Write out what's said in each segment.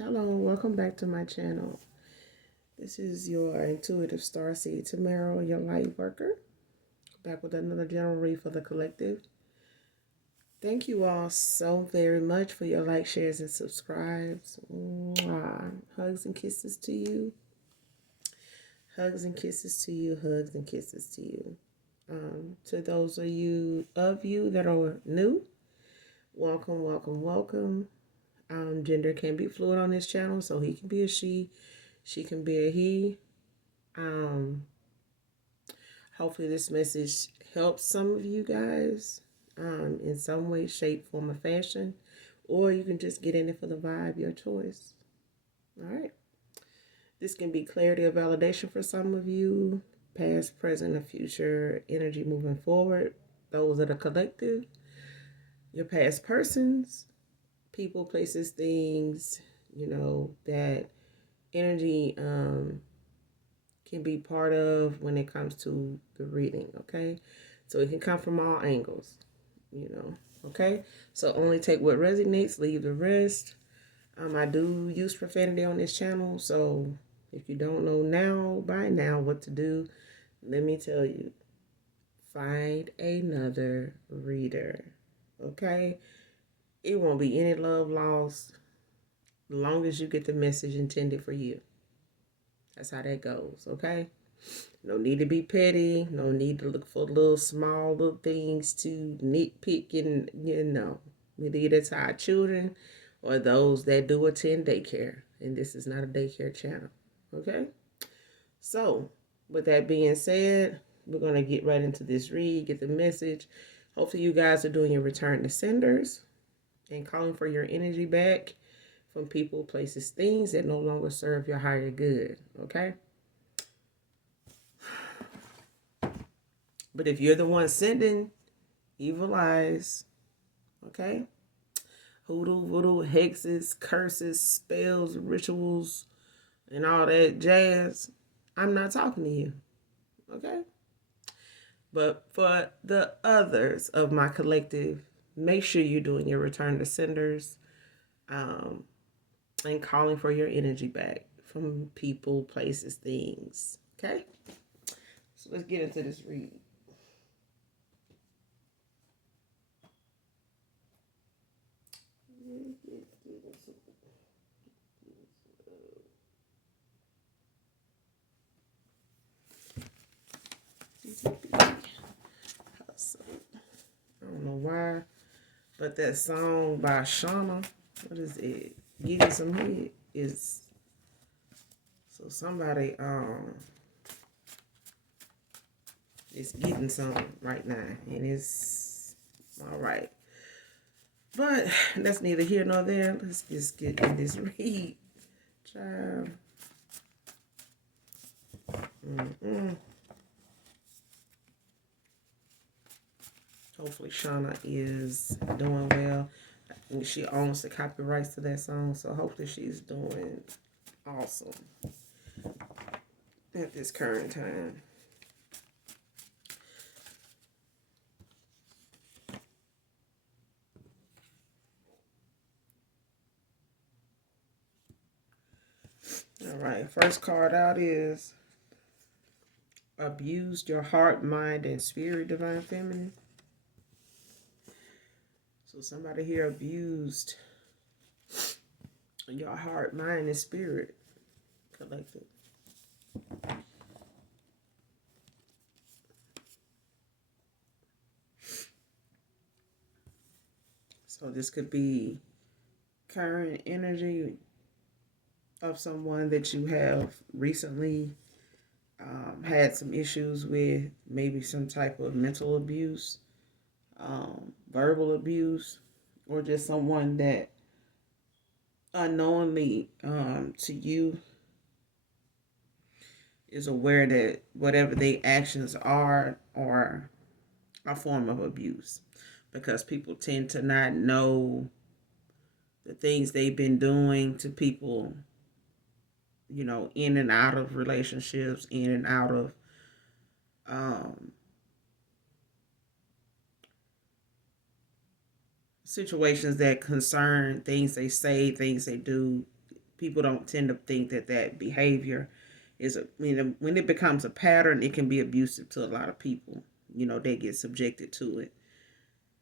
Hello, welcome back to my channel. This is your intuitive starseed Tamara, your light worker. Back with another general read for the collective. Thank you all so very much for your likes, shares, and subscribes. Mwah. Hugs and kisses to you. Hugs and kisses to you. Hugs and kisses to you. To those of you that are new, welcome, welcome, welcome. Gender can be fluid on this channel, so he can be a she can be a he. Hopefully this message helps some of you guys in some way, shape, form, or fashion. Or you can just get in it for the vibe, your choice. All right. This can be clarity or validation for some of you. Past, present, or future energy moving forward. Those that are collective. Your past persons, people, places, things, that energy can be part of when it comes to the reading, okay? So it can come from all angles, okay? So only take what resonates, leave the rest. I do use profanity on this channel, so if you don't know now, by now, what to do, let me tell you, find another reader, okay? It won't be any love lost as long as you get the message intended for you. That's how that goes, okay? No need to be petty. No need to look for small little things to nitpick and, Either that's our children or those that do attend daycare. And this is not a daycare channel, okay? So, with that being said, we're going to get right into this read, get the message. Hopefully you guys are doing your return to senders and calling for your energy back from people, places, things that no longer serve your higher good, okay? But if you're the one sending evil eyes, okay? Hoodoo, voodoo, hexes, curses, spells, rituals, and all that jazz, I'm not talking to you, okay? But for the others of my collective, make sure you're doing your return to senders and calling for your energy back from people, places, things, okay? So let's get into this read. I don't know why, but that song by Shauna, what is it? Getting Some Head is so somebody is getting some right now, and it's all right. But that's neither here nor there. Let's just get in this read, child. Hopefully Shauna is doing well. I think she owns the copyrights to that song, so hopefully she's doing awesome at this current time. All right, first card out is Abused Your Heart, Mind, and Spirit, Divine Feminine. So somebody here abused your heart, mind, and spirit, collective. So this could be current energy of someone that you have recently had some issues with, maybe some type of mental abuse, verbal abuse, or just someone that unknowingly to you is aware that whatever their actions are a form of abuse, because people tend to not know the things they've been doing to people, in and out of relationships, in and out of situations that concern things they say, things they do, people don't tend to think that that behavior is when it becomes a pattern, it can be abusive to a lot of people. They get subjected to it.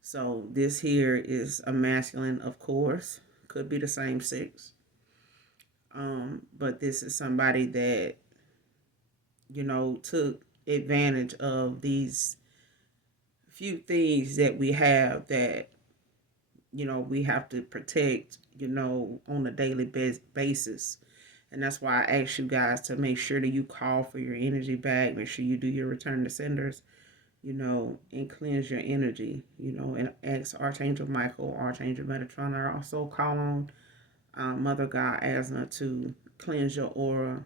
So this here is a masculine, of course, could be the same sex. But this is somebody that took advantage of these few things that we have that we have to protect on a daily basis. And that's why I ask you guys to make sure that you call for your energy back. Make sure you do your return to senders, and cleanse your energy, and ask Archangel Michael, Archangel Metatron. I also call on Mother God Asna to cleanse your aura,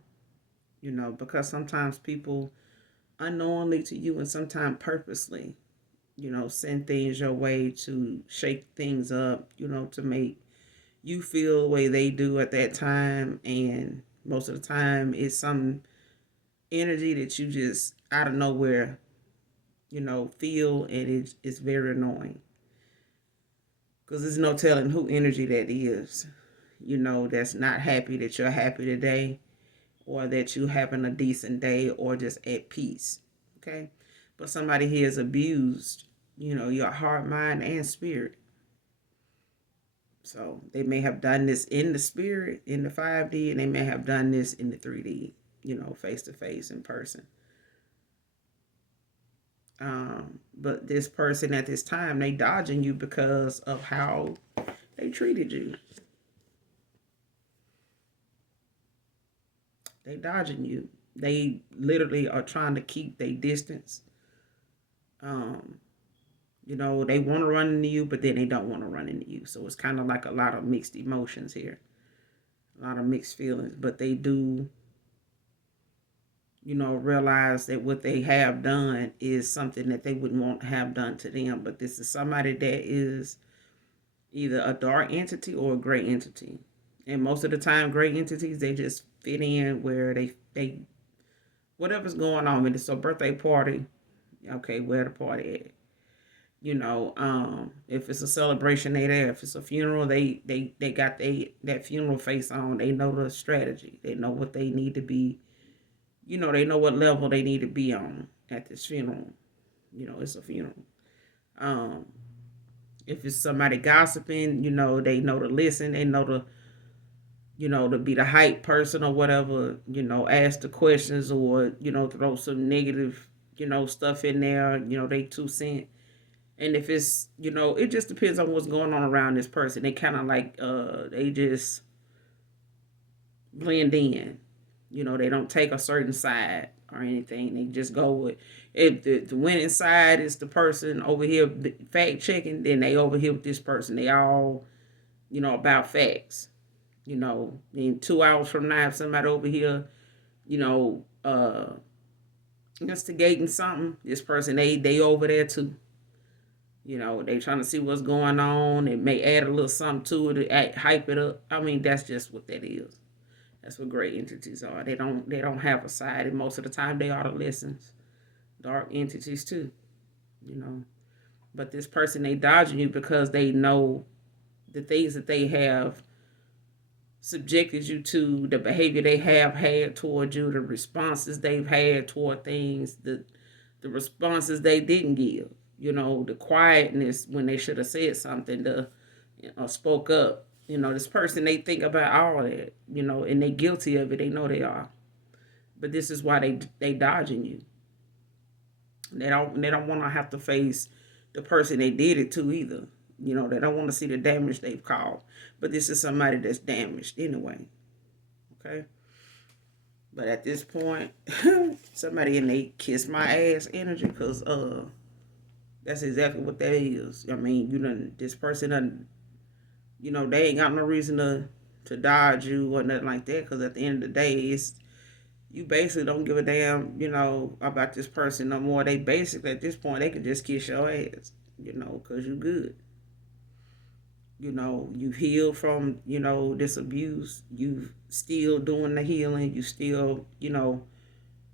because sometimes people unknowingly to you and sometimes purposely, send things your way to shake things up, to make you feel the way they do at that time. And most of the time, it's some energy that you just out of nowhere, feel, and it's very annoying. Because there's no telling who energy that is, that's not happy that you're happy today, or that you having a decent day, or just at peace. Okay? But somebody here is abused, your heart, mind, and spirit. So they may have done this in the spirit, in the 5D, and they may have done this in the 3D, face to face, in person. But this person at this time, they dodging you because of how they treated you. They dodging you. They literally are trying to keep their distance. They want to run into you, but then they don't want to run into you. So it's kind of like a lot of mixed emotions here. A lot of mixed feelings. But they do, realize that what they have done is something that they wouldn't want to have done to them. But this is somebody that is either a dark entity or a gray entity. And most of the time, gray entities, they just fit in where they whatever's going on. If it's a birthday party, okay, where the party at? If it's a celebration, they there. If it's a funeral, they got that funeral face on. They know the strategy. They know what they need to be. They know what level they need to be on at this funeral. It's a funeral. If it's somebody gossiping, they know to listen. They know to be the hype person or whatever. Ask the questions, or throw some negative, stuff in there. They 2 cents. And if it's, it just depends on what's going on around this person. They kind of like, they just blend in. They don't take a certain side or anything. They just go with, if the winning side is the person over here fact checking, then they over here with this person. They all, about facts. In 2 hours from now, if somebody over here, instigating something, this person, they over there too. They trying to see what's going on. It may add a little something to it, hype it up. I mean, that's just what that is. That's what great entities are. They don't have a side, and most of the time they are the lessons. Dark entities too, But this person, they dodging you because they know the things that they have subjected you to, the behavior they have had toward you, the responses they've had toward things, the responses they didn't give. The quietness when they should have said something, spoke up. This person, they think about all that, and they guilty of it. They know they are. But this is why they dodging you. They don't want to have to face the person they did it to either. They don't want to see the damage they've caused. But this is somebody that's damaged anyway. Okay? But at this point, somebody in they kiss my ass energy, because that's exactly what that is. I mean, this person they ain't got no reason to dodge you or nothing like that, because at the end of the day, it's, you basically don't give a damn, about this person no more. They basically, at this point, they could just kiss your ass, because you good. You heal from, this abuse. You still doing the healing. You still,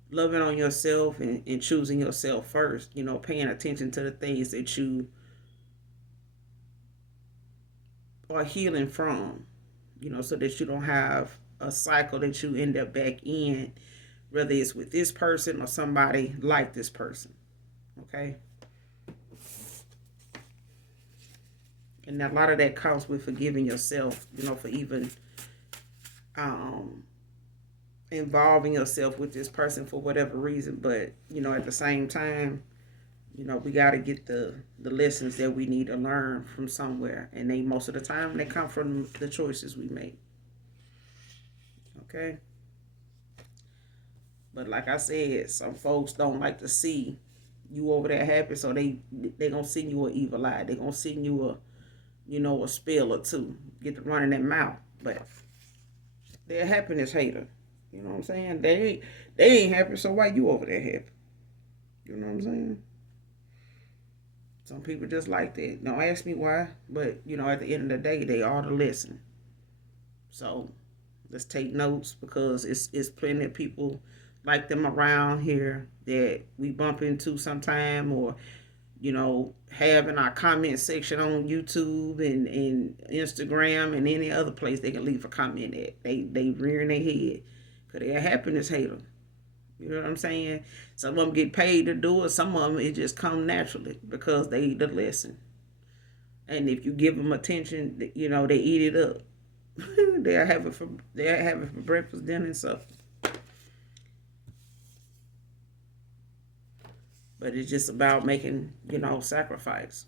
loving on yourself, and choosing yourself first, paying attention to the things that you are healing from, so that you don't have a cycle that you end up back in, whether it's with this person or somebody like this person. Okay? And a lot of that comes with forgiving yourself, for even um, involving yourself with this person for whatever reason. But, at the same time, we got to get the lessons that we need to learn from somewhere. And they, most of the time, they come from the choices we make. Okay? But like I said, some folks don't like to see you over there happy, so they gonna send you an evil eye. They gonna send you a spell or two. Get to running their mouth. But they're a happiness hater. You know what I'm saying? They ain't happy, so why you over there happy? You know what I'm saying? Some people just like that. Don't ask me why, but at the end of the day, they are the lesson. So let's take notes, because it's plenty of people like them around here that we bump into sometime, or have in our comment section on YouTube and Instagram and any other place they can leave a comment at. They rearing their head because they're a happiness hater. You know what I'm saying? Some of them get paid to do it. Some of them, it just come naturally because they the lesson. And if you give them attention, they eat it up. they'll have it for breakfast, dinner, and supper. But it's just about making, sacrifice.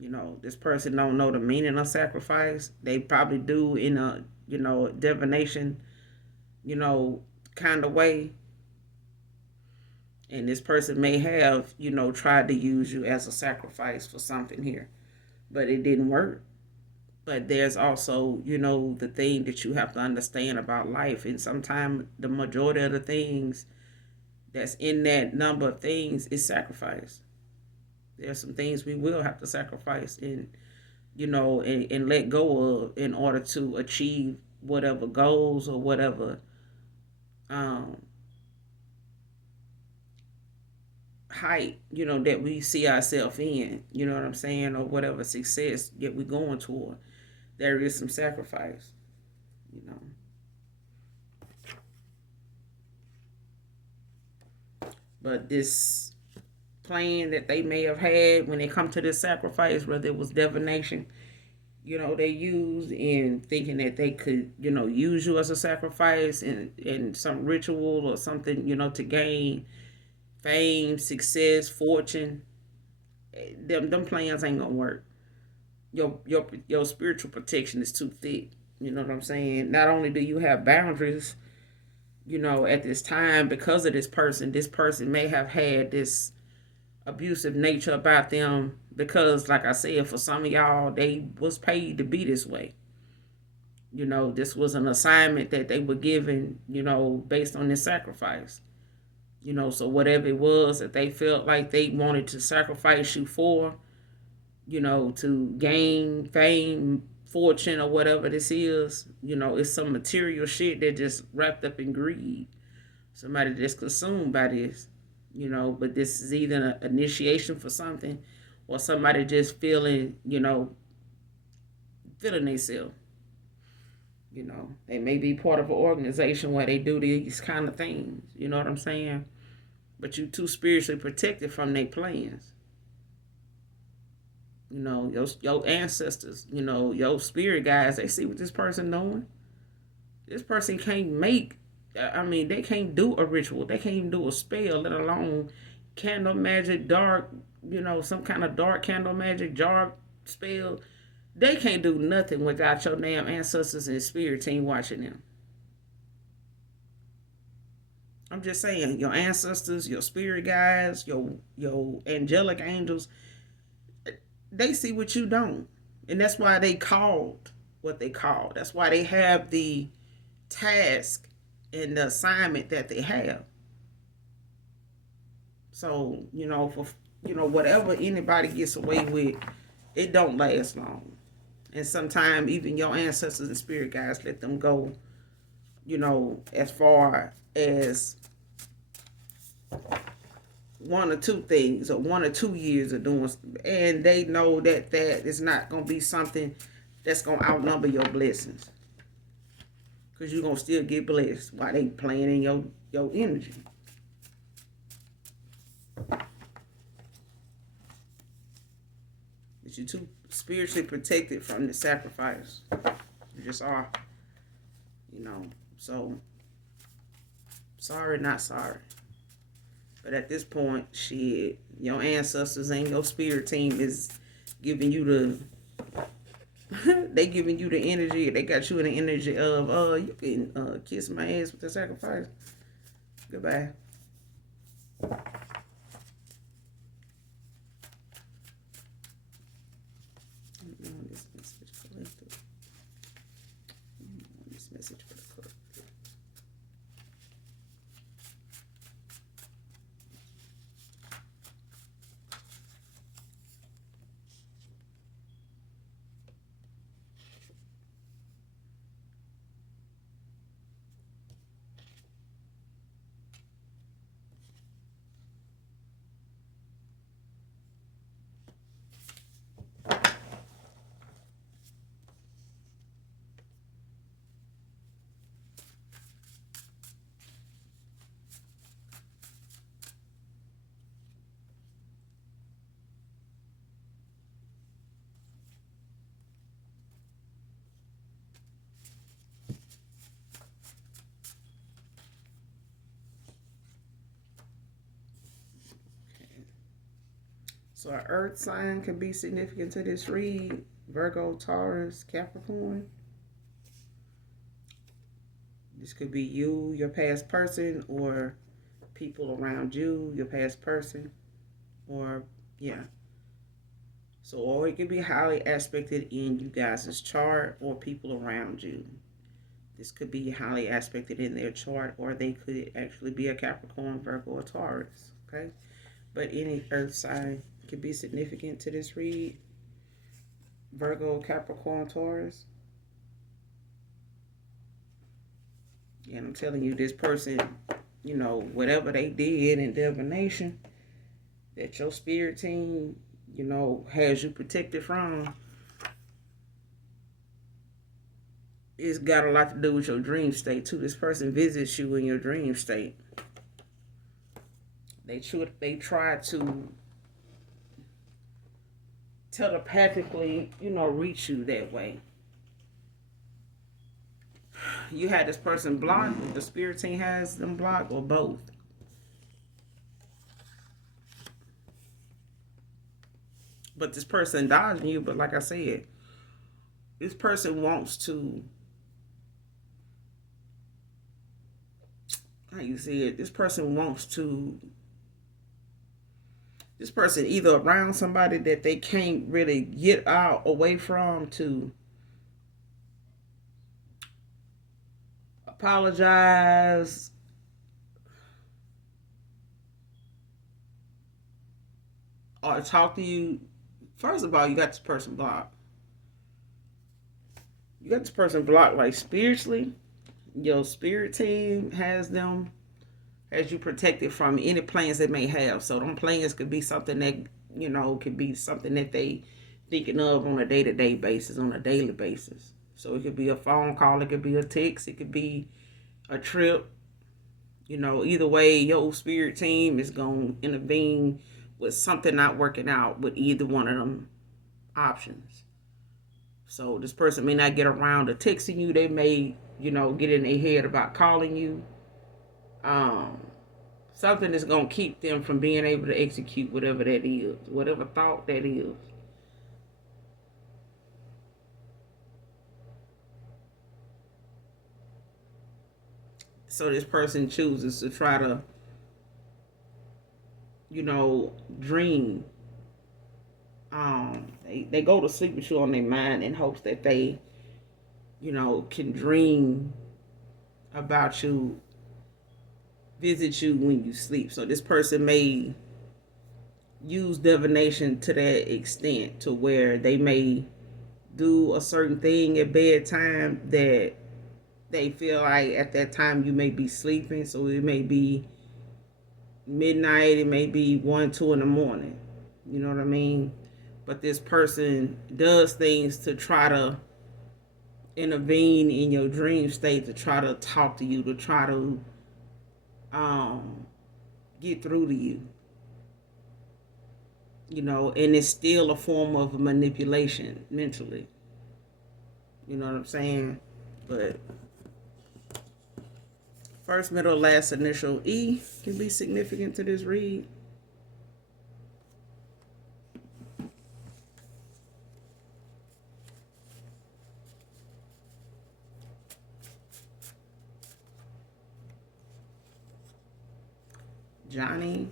This person don't know the meaning of sacrifice. They probably do in a, divination, kind of way. And this person may have, tried to use you as a sacrifice for something here, but it didn't work. But there's also, the thing that you have to understand about life. And sometimes the majority of the things that's in that number of things is sacrifice. There's some things we will have to sacrifice and let go of in order to achieve whatever goals or whatever height that we see ourselves in, you know what I'm saying, or whatever success that we're going toward. There is some sacrifice. But this plan that they may have had when they come to this sacrifice, whether it was divination, they used in thinking that they could, use you as a sacrifice in some ritual or something, to gain fame, success, fortune. Them plans ain't gonna work. Your spiritual protection is too thick. You know what I'm saying? Not only do you have boundaries, at this time because of this person may have had this abusive nature about them because, like I said, for some of y'all, they was paid to be this way. This was an assignment that they were given, based on this sacrifice. So whatever it was that they felt like they wanted to sacrifice you for, to gain fame, fortune, or whatever this is, it's some material shit that just wrapped up in greed. Somebody just consumed by this, but this is either an initiation for something or somebody just feeling themselves. They may be part of an organization where they do these kind of things. You know what I'm saying? But you too spiritually protected from their plans. Your ancestors, your spirit guides, they see what this person doing. This person can't they can't do a ritual. They can't even do a spell, let alone candle magic, dark, some kind of dark candle magic, jar spell. They can't do nothing without your damn ancestors and spirit team watching them. I'm just saying, your ancestors, your spirit guides, your angelic angels, they see what you don't. And that's why they called what they called. That's why they have the task and the assignment that they have. So, for whatever anybody gets away with, it don't last long. And sometimes even your ancestors and spirit guides let them go, as far as 1 or 2 things or 1 or 2 years of doing, and they know that is not going to be something that's going to outnumber your blessings. Because you're going to still get blessed while they playing in your energy. But you're too spiritually protected from the sacrifice. You just are. So sorry, not sorry. But at this point, shit, your ancestors and your spirit team is giving you the they giving you the energy. They got you in the energy of you can kiss my ass with the sacrifice. Goodbye. This message collective. This message for the collective. So our earth sign can be significant to this read. Virgo, Taurus, Capricorn. This could be you, your past person, or people around you, your past person, or yeah. So, or it could be highly aspected in you guys' chart or people around you. This could be highly aspected in their chart, or they could actually be a Capricorn, Virgo, or Taurus. Okay, but any earth sign could be significant to this read. Virgo, Capricorn, Taurus. And I'm telling you, this person, whatever they did in divination, that your spirit team, has you protected from, it's got a lot to do with your dream state too. This person visits you in your dream state. They try to telepathically, reach you that way. You had this person blocked, the spirit team has them blocked, or both. But this person dodging you, but like I said, this person wants to, how you see it, this person either around somebody that they can't really get out away from to apologize, or talk to you. First of all, you got this person blocked. You got this person blocked, like spiritually. Your spirit team has you protected from any plans they may have. So them plans could be something that could be something that they thinking of on a day-to-day basis, on a daily basis. So it could be a phone call, it could be a text, it could be a trip. Either way, your spirit team is going to intervene with something not working out with either one of them options. So this person may not get around to texting you. They may, get in their head about calling you. Something that's going to keep them from being able to execute whatever that is, whatever thought that is. So this person chooses to try to, dream. They go to sleep with you on their mind in hopes that they, can dream about you, visit you when you sleep. So this person may use divination to that extent to where they may do a certain thing at bedtime that they feel like at that time you may be sleeping. So it may be midnight, it may be 1, 2 in the morning. You know what I mean? But this person does things to try to intervene in your dream state to try to talk to you, to try to um, get through to you. And it's still a form of manipulation mentally. You know what I'm saying? But first, middle, last initial E can be significant to this read. Johnny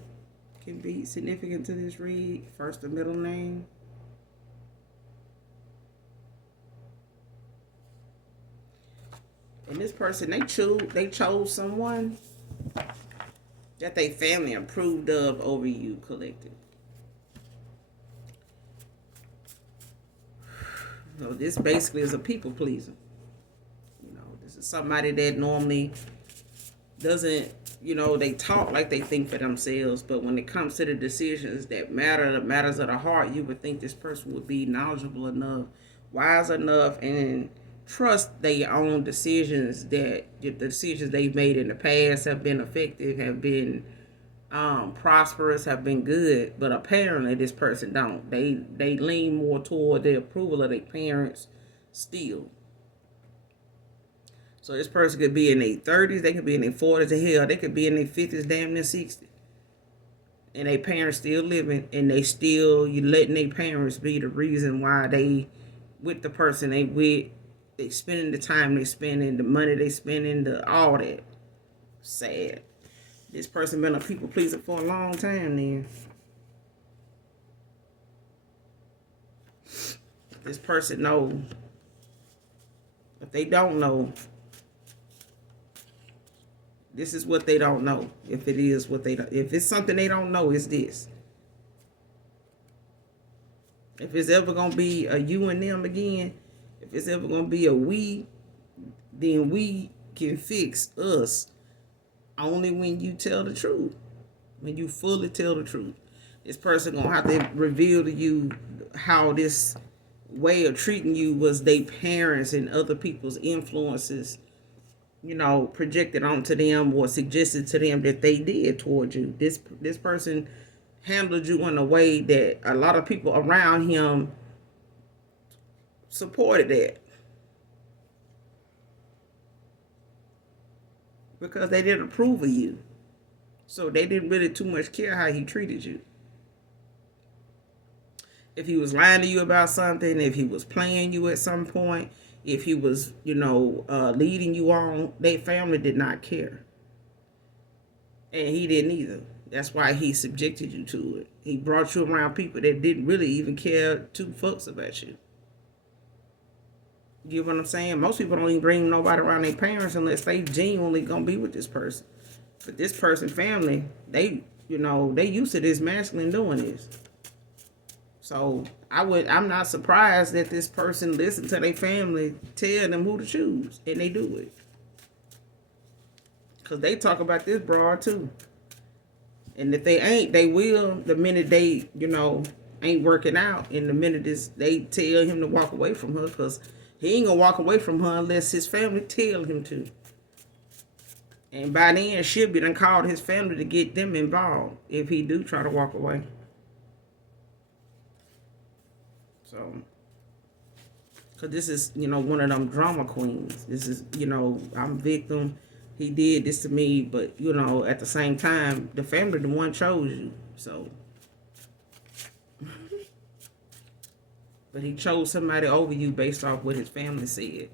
can be significant to this read. First or middle name. And this person, they chose someone that they family approved of over you, collective. So this basically is a people pleaser. This is somebody that normally doesn't, they talk like they think for themselves, but when it comes to the decisions that matter, the matters of the heart, you would think this person would be knowledgeable enough, wise enough, and trust their own decisions, that the decisions they've made in the past have been effective, have been prosperous, have been good. But apparently this person don't. They lean more toward the approval of their parents still. So this person could be in their 30s, they could be in their 40s, and hell, they could be in their 50s, damn near 60s. And their parents still living, and you letting their parents be the reason why they with the person they with, they spending the time they spending, the money they spending, all that. Sad. This person been a people pleaser for a long time then. This person know. If they don't know, this is what they don't know. If it's something they don't know, it's this. If it's ever gonna be a you and them again, if it's ever gonna be a we, then we can fix us only when you tell the truth. When you fully tell the truth. This person gonna have to reveal to you how this way of treating you was their parents and other people's influences, projected onto them or suggested to them that they did toward you. This person handled you in a way that a lot of people around him supported that. Because they didn't approve of you. So they didn't really too much care how he treated you. If he was lying to you about something, if he was playing you at some point, if he was, leading you on, their family did not care. And he didn't either. That's why he subjected you to it. He brought you around people that didn't really even care two fucks about you. You know what I'm saying? Most people don't even bring nobody around their parents unless they genuinely gonna be with this person. But this person, family, they used to this masculine doing this. So I'm not surprised that this person listened to their family tell them who to choose, and they do it. Cause they talk about this broad too. And if they ain't, they will the minute they, ain't working out. And the minute they tell him to walk away from her, cause he ain't gonna walk away from her unless his family tell him to. And by then, she'll be done called his family to get them involved if he do try to walk away. So, because this is, one of them drama queens. This is, I'm victim. He did this to me, but, at the same time, the family, the one chose you. So, but he chose somebody over you based off what his family said.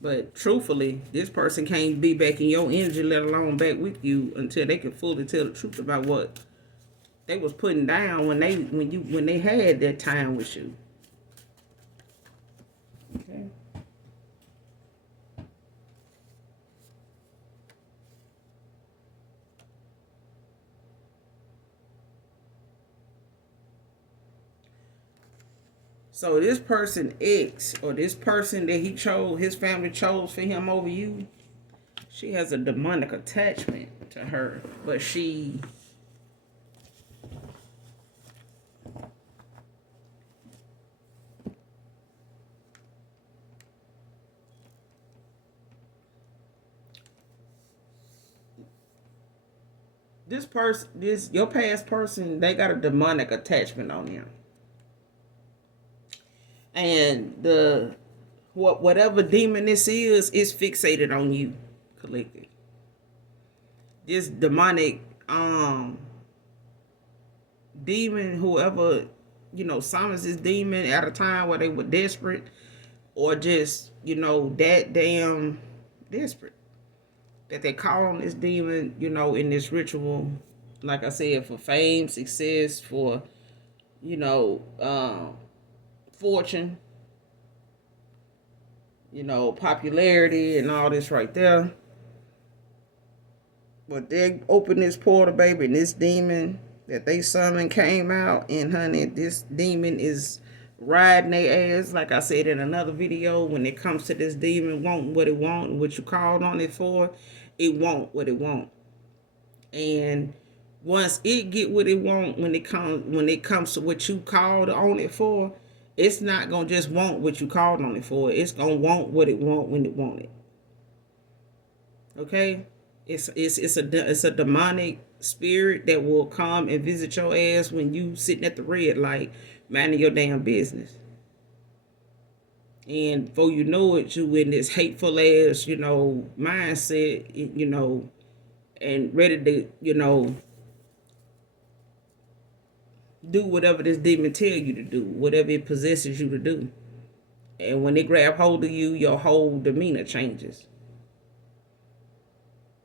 But truthfully, this person can't be back in your energy, let alone back with you, until they can fully tell the truth about what they was putting down when they had that time with you. Okay. So this person X, or this person that his family chose for him over you, she has a demonic attachment to her, but she this person, your past person, they got a demonic attachment on them, and whatever demon this is fixated on you, collective. This demonic demon, whoever summons this demon at a time where they were desperate, or just that damn desperate, that they call on this demon, in this ritual, like I said, for fame, success, for fortune, popularity, and all this right there. But they opened this portal, baby, and this demon that they summoned came out, and honey, this demon is riding their ass. Like I said in another video, when it comes to this demon wanting what it want and what you called on it for, it want what it want. And once it get what it want, when it comes to what you called on it for, it's not gonna just want what you called on it for. It's gonna want what it want when it want it. Okay? It's a demonic spirit that will come and visit your ass when you sitting at the red light, minding your damn business. And before you know it, you in this hateful ass, mindset, and ready to, do whatever this demon tell you to do, whatever it possesses you to do. And when they grab hold of you, your whole demeanor changes.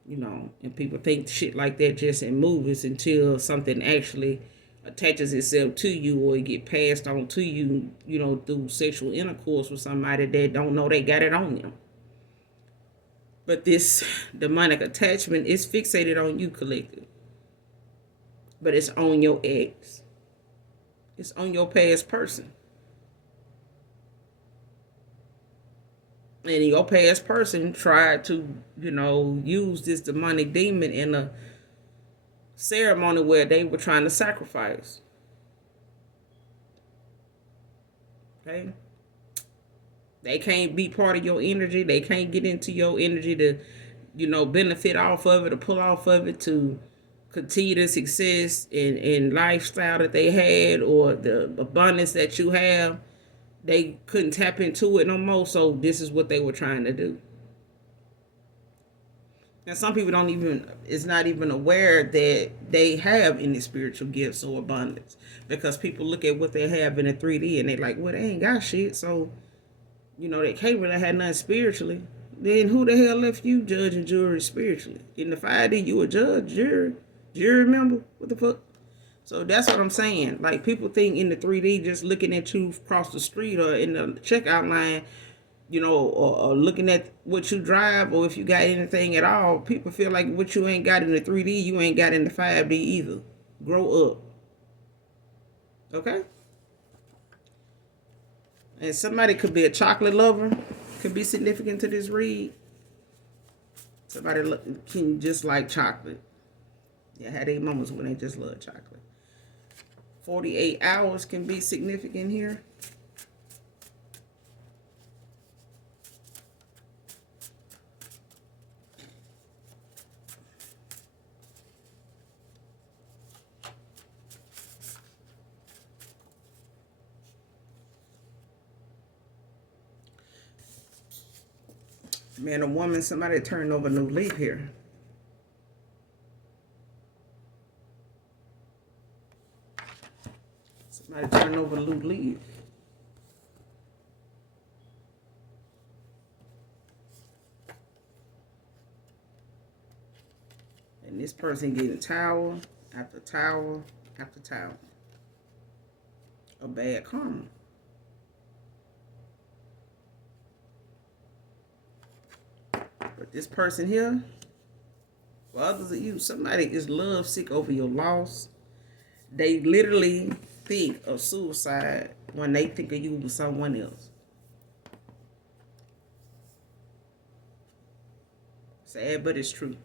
And people think shit like that just in movies until something actually attaches itself to you, or it get passed on to you, through sexual intercourse with somebody that don't know they got it on them. But this demonic attachment is fixated on you, collective. But it's on your ex. It's on your past person. And your past person tried to, use this demonic demon in a ceremony where they were trying to sacrifice. Okay? They can't be part of your energy. They can't get into your energy to, benefit off of it, or pull off of it, to continue the success in lifestyle that they had, or the abundance that you have. They couldn't tap into it no more, so this is what they were trying to do. And some people is not even aware that they have any spiritual gifts or abundance, because people look at what they have in the 3D and they like, well, they ain't got shit, so they can't really have nothing spiritually. Then who the hell left you judge and jury spiritually? In the 5D, you a judge, jury member? What the fuck? So that's what I'm saying. Like, people think in the 3D, just looking at you across the street or in the checkout line, or looking at what you drive, or if you got anything at all, people feel like what you ain't got in the 3D, you ain't got in the 5D either. Grow up. Okay? And somebody could be a chocolate lover, could be significant to this read. Somebody can just like chocolate. Yeah, had their moments when they just love chocolate. 48 hours can be significant here. Man or woman, somebody turned over a new leaf here. Somebody turned over a new leaf. And this person getting tower after tower after tower of bad karma. But this person here, for others of you, somebody is love sick over your loss. They literally think of suicide when they think of you with someone else. Sad, but it's true.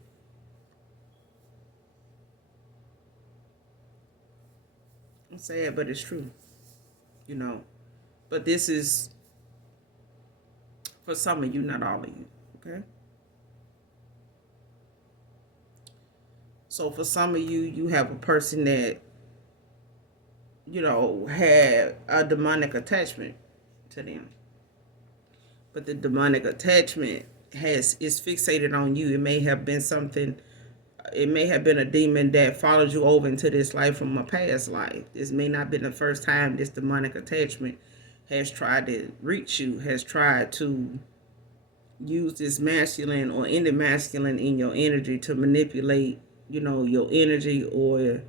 I'm sad, but it's true. But this is for some of you, not all of you. Okay? So for some of you, you have a person that, had a demonic attachment to them. But the demonic attachment is fixated on you. It may have been something, it may have been a demon that followed you over into this life from a past life. This may not have been the first time this demonic attachment has tried to reach you, has tried to use this masculine or any masculine in your energy to manipulate, your energy or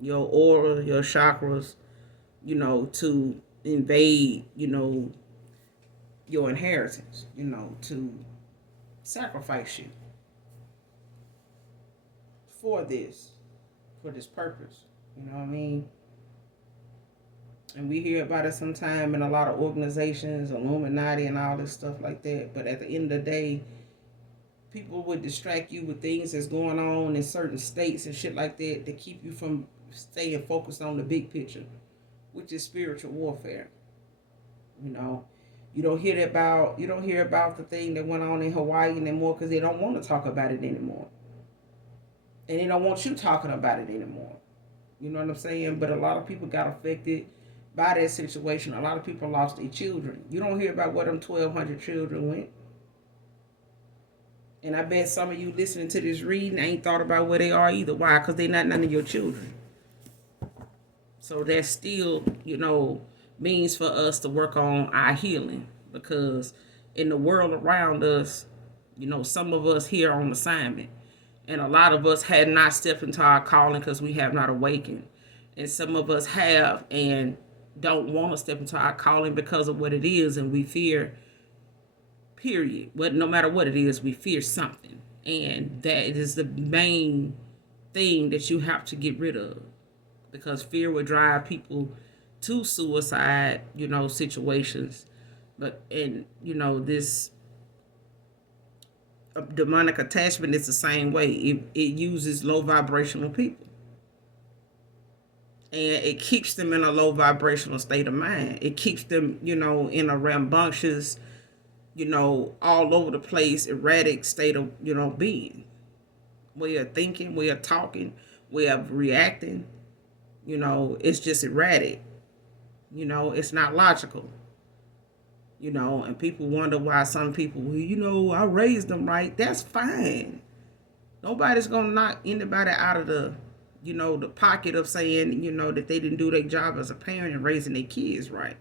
your aura, your chakras, to invade, your inheritance, to sacrifice you for this purpose. You know what I mean? And we hear about it sometime in a lot of organizations, Illuminati and all this stuff like that. But at the end of the day, people would distract you with things that's going on in certain states and shit like that to keep you from staying focused on the big picture, which is spiritual warfare. You don't hear about the thing that went on in Hawaii anymore because they don't want to talk about it anymore. And they don't want you talking about it anymore. You know what I'm saying? But a lot of people got affected by that situation. A lot of people lost their children. You don't hear about where them 1,200 children went. And I bet some of you listening to this reading ain't thought about where they are either. Why? Because they're not none of your children. So that still, means for us to work on our healing. Because in the world around us, some of us here on assignment. And a lot of us had not stepped into our calling because we have not awakened. And some of us have and don't want to step into our calling because of what it is. And we fear, period. But no matter what it is, we fear something. And that is the main thing that you have to get rid of. Because fear will drive people to suicide, situations. But, this demonic attachment is the same way. It uses low vibrational people. And it keeps them in a low vibrational state of mind. It keeps them, in a rambunctious, all over the place, erratic state of, being. Way of thinking, way of talking, way of reacting. It's just erratic. It's not logical. And people wonder why some people, I raised them right. That's fine. Nobody's going to knock anybody out of the, the pocket of saying, that they didn't do their job as a parent and raising their kids right.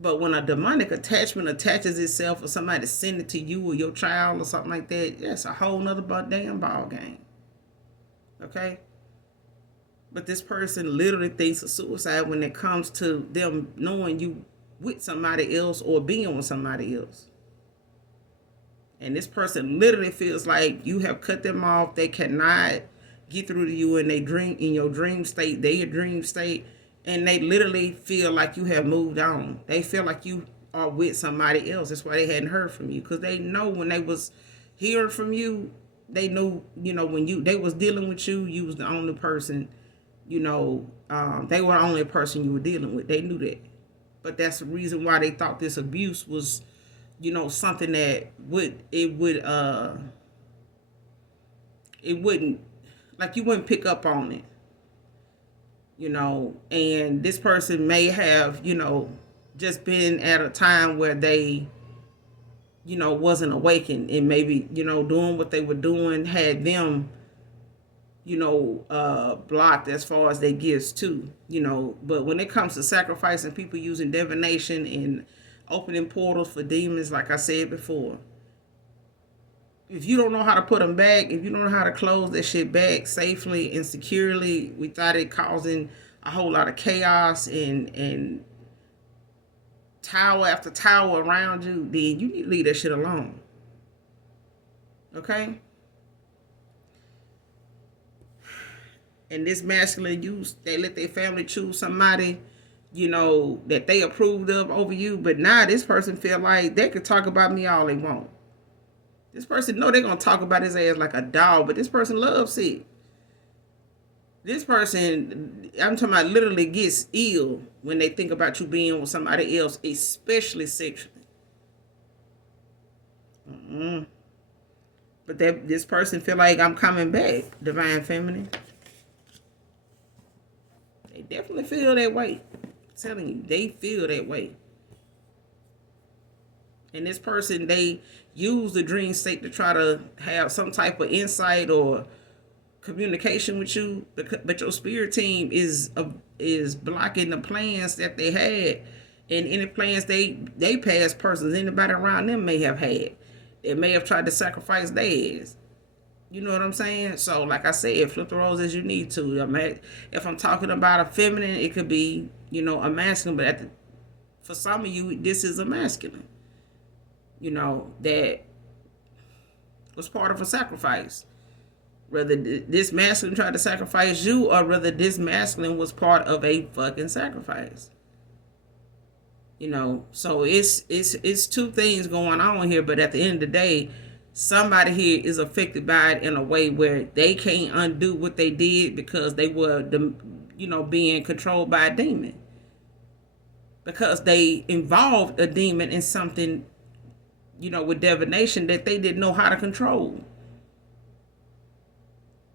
But when a demonic attachment attaches itself or somebody send it to you or your child or something like that, that's a whole nother damn ball game. Okay? But this person literally thinks of suicide when it comes to them knowing you with somebody else or being with somebody else. And this person literally feels like you have cut them off. They cannot get through to you in your dream state, their dream state. And they literally feel like you have moved on. They feel like you are with somebody else. That's why they hadn't heard from you. Because they know when they was hearing from you, they knew, when they was dealing with you, you was the only person, they were the only person you were dealing with. They knew that. But that's the reason why they thought this abuse was, something that it wouldn't, like you wouldn't pick up on it. And this person may have, just been at a time where they, wasn't awakened and maybe, doing what they were doing had them, blocked as far as their gifts too, but when it comes to sacrificing people using divination and opening portals for demons, like I said before, if you don't know how to put them back, if you don't know how to close that shit back safely and securely without it causing a whole lot of chaos and tower after tower around you, then you need to leave that shit alone. Okay? And this masculine use, they let their family choose somebody, that they approved of over you. But now this person feel like they could talk about me all they want. This person know they're going to talk about his ass like a dog, but this person loves it. This person, I'm talking about, literally gets ill when they think about you being with somebody else, especially sexually. But that this person feel like I'm coming back, divine feminine. They definitely feel that way. I'm telling you, they feel that way. And this person, they use the dream state to try to have some type of insight or communication with you, but your spirit team is blocking the plans that they had, and any plans they past persons, anybody around them may have had. They may have tried to sacrifice theirs. You know what I'm saying? So, like I said, flip the roles as you need to. If I'm talking about a feminine, it could be, a masculine, but for some of you, this is a masculine. That was part of a sacrifice. Whether this masculine tried to sacrifice you, or whether this masculine was part of a fucking sacrifice. So it's two things going on here, but at the end of the day, somebody here is affected by it in a way where they can't undo what they did because they were being controlled by a demon. Because they involved a demon in something, with divination that they didn't know how to control.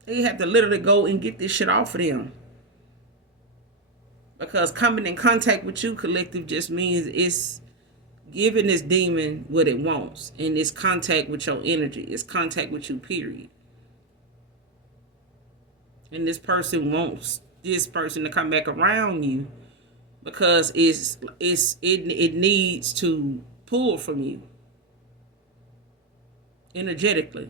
They have to literally go and get this shit off of them. Because coming in contact with you, collective, just means it's giving this demon what it wants. And it's contact with your energy. It's contact with you, period. And this person wants this person to come back around you because it needs to pull from you energetically.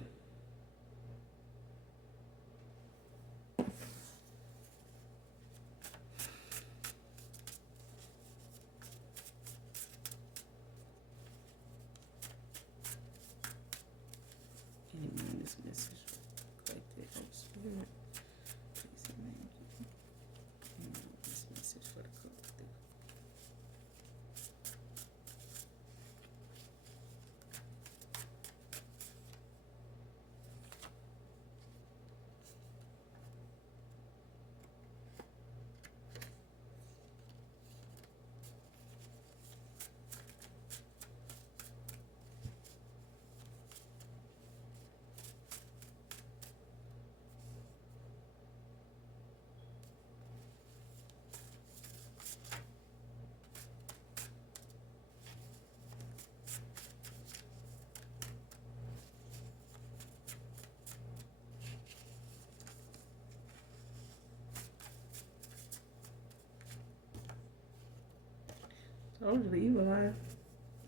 Told you the evil eye.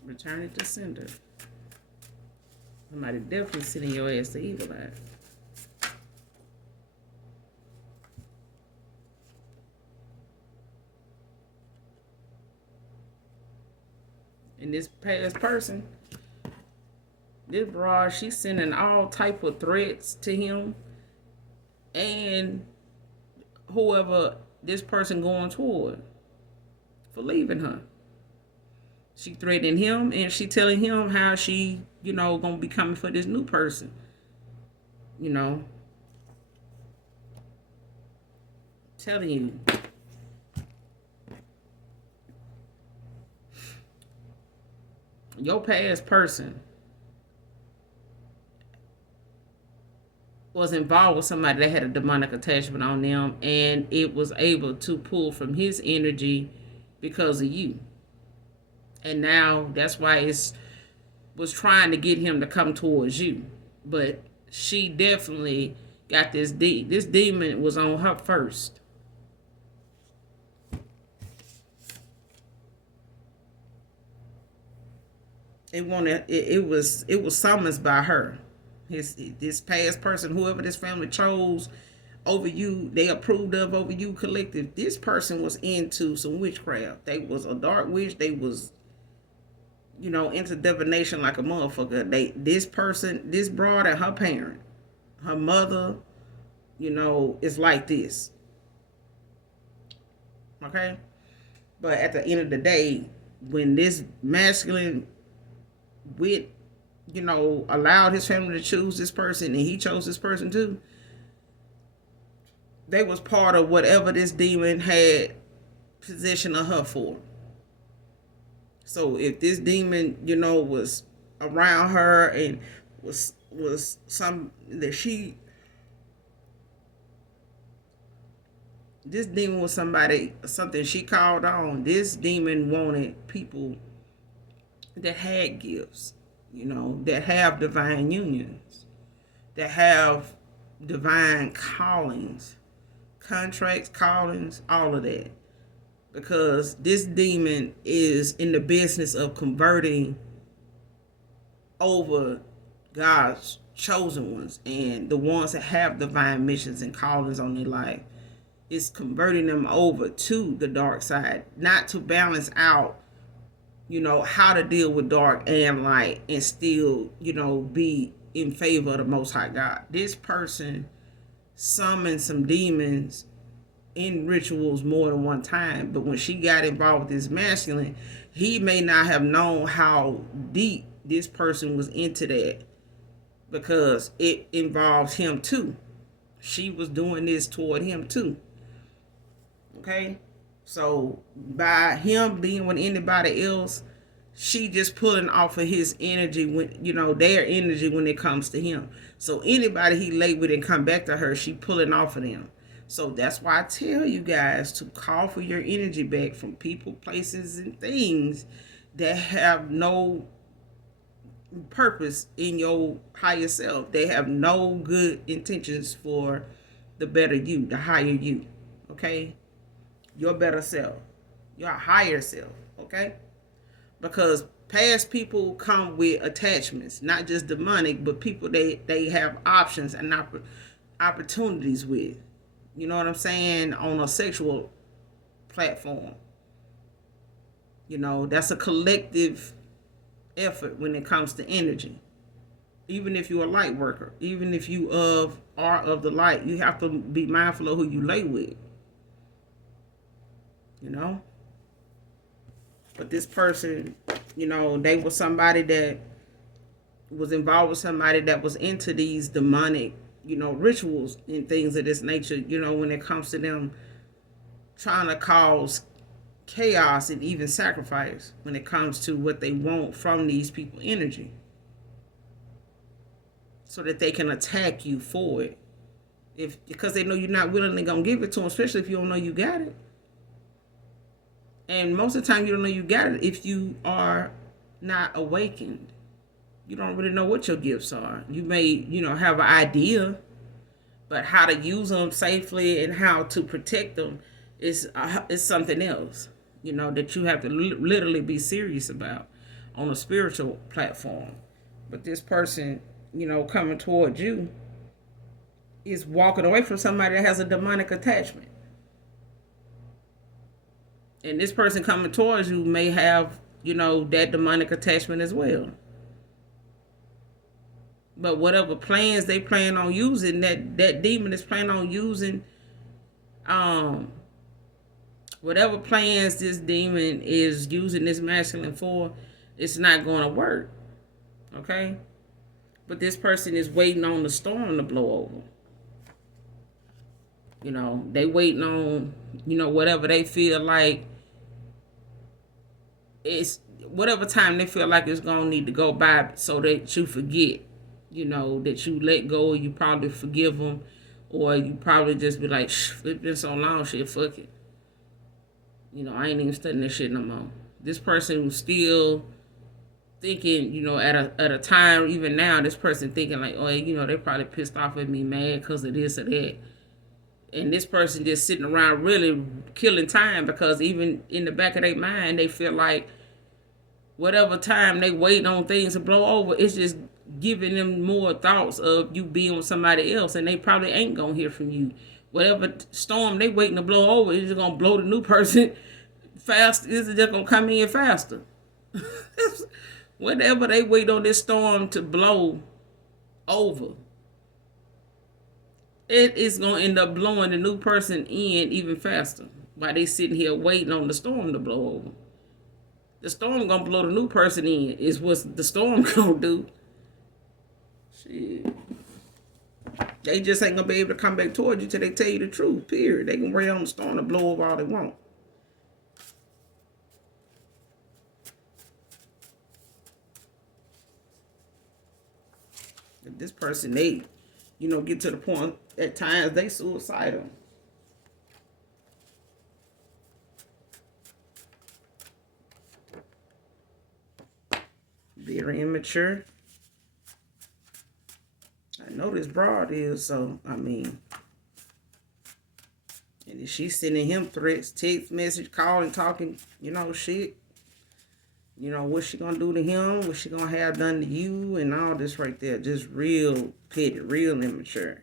Return it to sender. Somebody definitely sending your ass to evil eye. And this past person, this broad, she's sending all type of threats to him and whoever this person going toward for leaving her. She threatening him and she telling him how she, gonna be coming for this new person. Telling you. Your past person was involved with somebody that had a demonic attachment on them, and it was able to pull from his energy because of you. And now that's why it was trying to get him to come towards you. But she definitely got this demon was on her first. It was summoned by her. This past person, whoever this family chose over you, they approved of over you, collective. This person was into some witchcraft. They was a dark witch. They was into divination like a motherfucker. This broad and her parent, her mother, is like this. Okay? But at the end of the day, when this masculine wit, allowed his family to choose this person and he chose this person too, they was part of whatever this demon had possession of her for. So if this demon, was around her and was was some that she this demon was something she called on. This demon wanted people that had gifts, that have divine unions, that have divine callings, contracts, callings, all of that. Because this demon is in the business of converting over God's chosen ones and the ones that have divine missions and callings on their life. It's converting them over to the dark side, not to balance out, how to deal with dark and light and still, be in favor of the Most High God. This person summoned some demons in rituals more than one time, but when she got involved with this masculine, he may not have known how deep this person was into that, because it involves him too. She was doing this toward him too. Okay, so by him being with anybody else, she just pulling off of his energy, when their energy when it comes to him. So anybody he lay with and come back to her, she pulling off of them. So that's why I tell you guys to call for your energy back from people, places, and things that have no purpose in your higher self. They have no good intentions for the better you, the higher you. Okay, your better self, your higher self. Okay, because past people come with attachments, not just demonic, but people they have options and opportunities with. You know what I'm saying? On a sexual platform. That's a collective effort when it comes to energy. Even if you're a light worker, even if you are of the light, you have to be mindful of who you lay with. But this person, they were somebody that was involved with somebody that was into these demonic, rituals and things of this nature, when it comes to them trying to cause chaos and even sacrifice when it comes to what they want from these people energy, so that they can attack you for it, because they know you're not willingly gonna give it to them, especially if you don't know you got it. And most of the time you don't know you got it if you are not awakened. You don't really know what your gifts are. You may have an idea, but how to use them safely and how to protect them is something else, that you have to literally be serious about on a spiritual platform. But this person, coming towards you is walking away from somebody that has a demonic attachment. And this person coming towards you may have, that demonic attachment as well. But whatever plans they plan on using, that demon is planning on using, whatever plans this demon is using this masculine for, it's not going to work. Okay? But this person is waiting on the storm to blow over. They waiting on, whatever they feel like it's, whatever time they feel like it's going to need to go by, so that you forget, that you let go, or you probably forgive them, or you probably just be like, it's been so long, shit, fuck it. I ain't even studying this shit no more. This person was still thinking, at a time, even now, this person thinking like, oh, they probably pissed off at me, mad because of this or that. And this person just sitting around really killing time, because even in the back of their mind, they feel like whatever time they wait on things to blow over, it's just giving them more thoughts of you being with somebody else, and they probably ain't gonna hear from you. Whatever storm they waiting to blow over, it's just gonna blow the new person fast. This is just gonna come in faster. Whatever they wait on this storm to blow over, it is gonna end up blowing the new person in even faster while they sitting here waiting on the storm to blow over. The storm gonna blow the new person in, is what the storm gonna do. Shit. They just ain't gonna be able to come back towards you till they tell you the truth, period. They can wait on the storm to blow over all they want. This person, they, get to the point at times they suicidal. Very immature. I know this broad is, so, I mean, and if she's sending him threats, text message, calling, talking, shit. What she gonna do to him, what she gonna have done to you, and all this right there. Just real petty, real immature.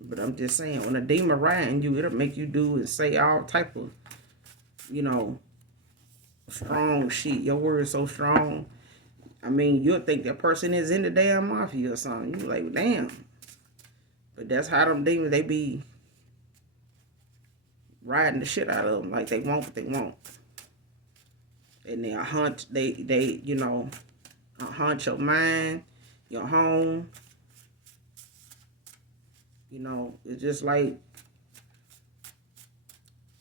But I'm just saying, when a demon riding you, it'll make you do and say all type of, strong shit. Your word is so strong. I mean, you'll think that person is in the damn mafia or something. You like, damn. But that's how them demons, they be riding the shit out of them. Like, they want what they want. And they'll hunt, hunt your mind, your home. It's just like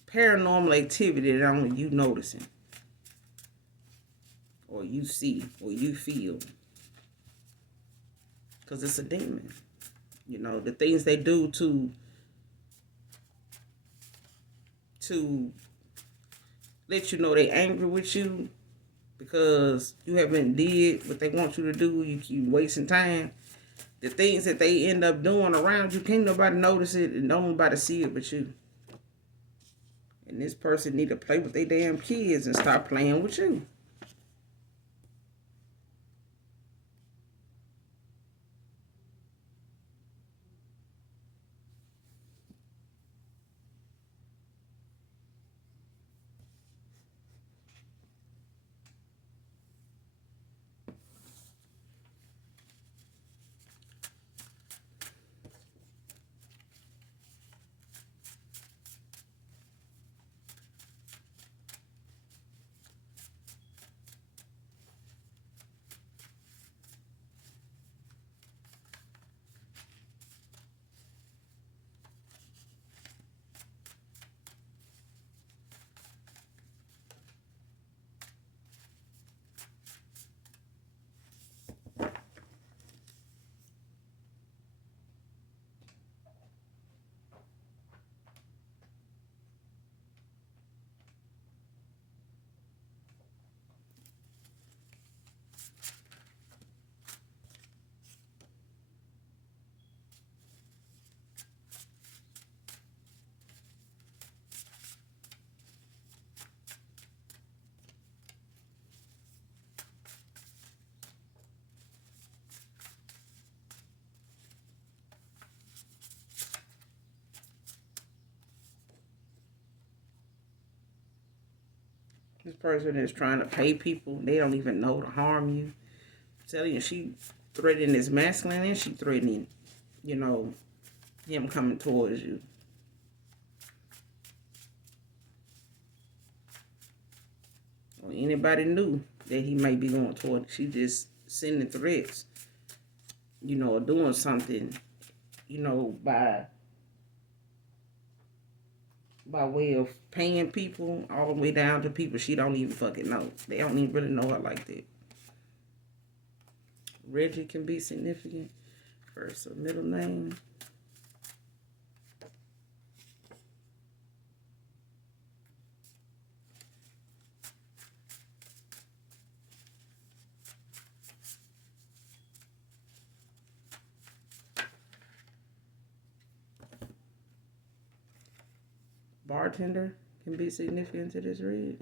paranormal activity that only you noticing. Or you see, or you feel. Because it's a demon. The things they do to let you know they angry with you because you haven't did what they want you to do. You keep wasting time. The things that they end up doing around you, can't nobody notice it and nobody see it but you. And this person need to play with their damn kids and stop playing with you. This person is trying to pay people. They don't even know to harm you. I'm telling you, she threatening his masculine and she threatening, him coming towards you. Or anybody knew that he might be going toward. She just sending threats, or doing something, by way of paying people all the way down to people she don't even fucking know. They don't even really know her like that. Reggie can be significant. First or middle name. Bartender can be significant to this read.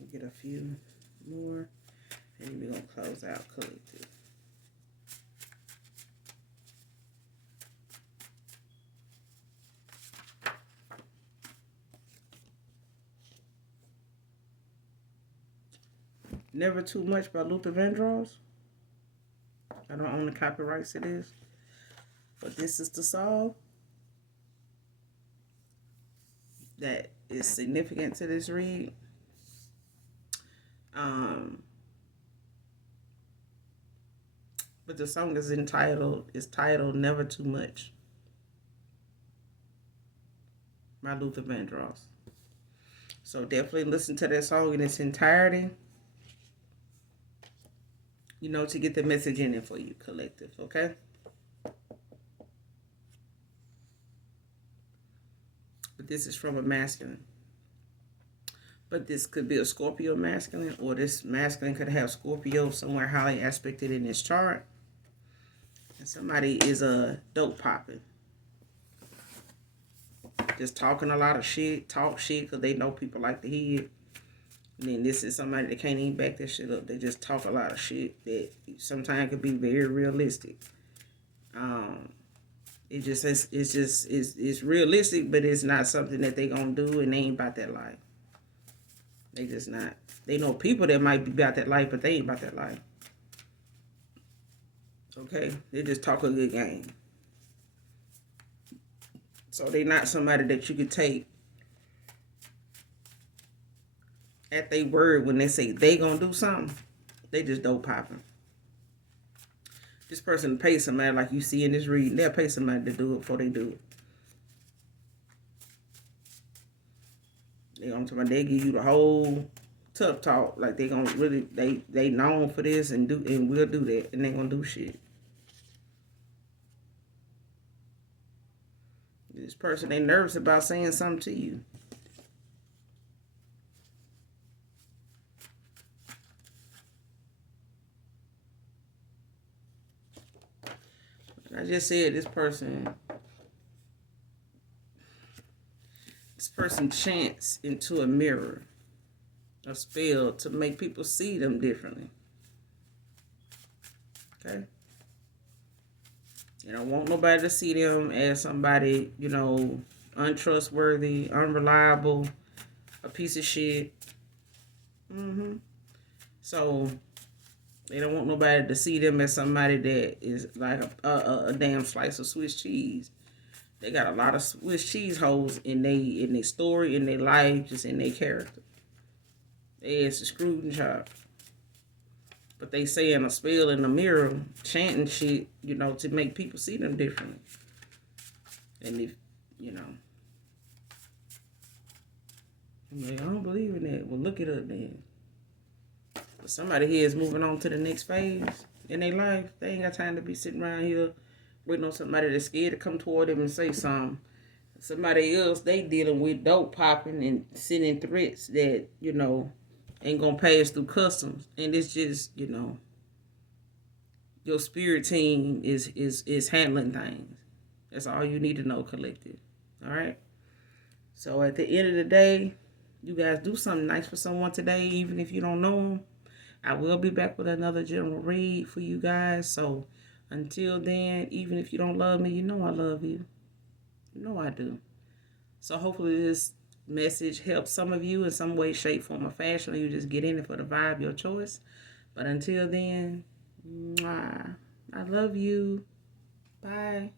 We'll get a few more, and we're going to close out collective. Never Too Much by Luther Vandross. I don't own the copyrights to this, but this is the song that is significant to this read. But the song is titled Never Too Much by Luther Vandross. So definitely listen to that song in its entirety, to get the message in it for you, collective, okay? But this is from a masculine. But this could be a Scorpio masculine, or this masculine could have Scorpio somewhere highly aspected in this chart. And somebody is a dope popping. Just talking a lot of shit, talk shit because they know people like to hear it. And then this is somebody that can't even back that shit up. They just talk a lot of shit that sometimes could be very realistic. It's realistic, but it's not something that they gonna do, and they ain't about that life. They just not. They know people that might be about that life, but they ain't about that life. Okay? They just talk a good game. So they not somebody that you could take at their word when they say they gonna do something. They just dope popping. This person pays somebody, like you see in this reading, they'll pay somebody to do it before they do it. They give you the whole tough talk, like they gonna really they known for this and will do that, and they gonna do shit. This person, they nervous about saying something to you. I just said this person chants into a mirror a spell to make people see them differently. Okay? You don't want nobody to see them as somebody, untrustworthy, unreliable, a piece of shit. So they don't want nobody to see them as somebody that is like a damn slice of Swiss cheese. They got a lot of Swiss cheese holes in their story, in their life, just in their character. They is screwed and chopped. But they saying a spell in the mirror, chanting shit, to make people see them differently. And if, I'm like, I don't believe in that. Well, look it up then. But somebody here is moving on to the next phase in their life. They ain't got time to be sitting around here waiting on somebody that's scared to come toward them and say something. Somebody else, they dealing with dope popping and sending threats that, ain't gonna pass through customs. And it's just, your spirit team is handling things. That's all you need to know, collective. All right? So at the end of the day, you guys do something nice for someone today, even if you don't know them. I will be back with another general read for you guys. So until then, even if you don't love me, you know I love you. You know I do. So hopefully this message helps some of you in some way, shape, form, or fashion, or you just get in it for the vibe, your choice. But until then, mwah, I love you. Bye.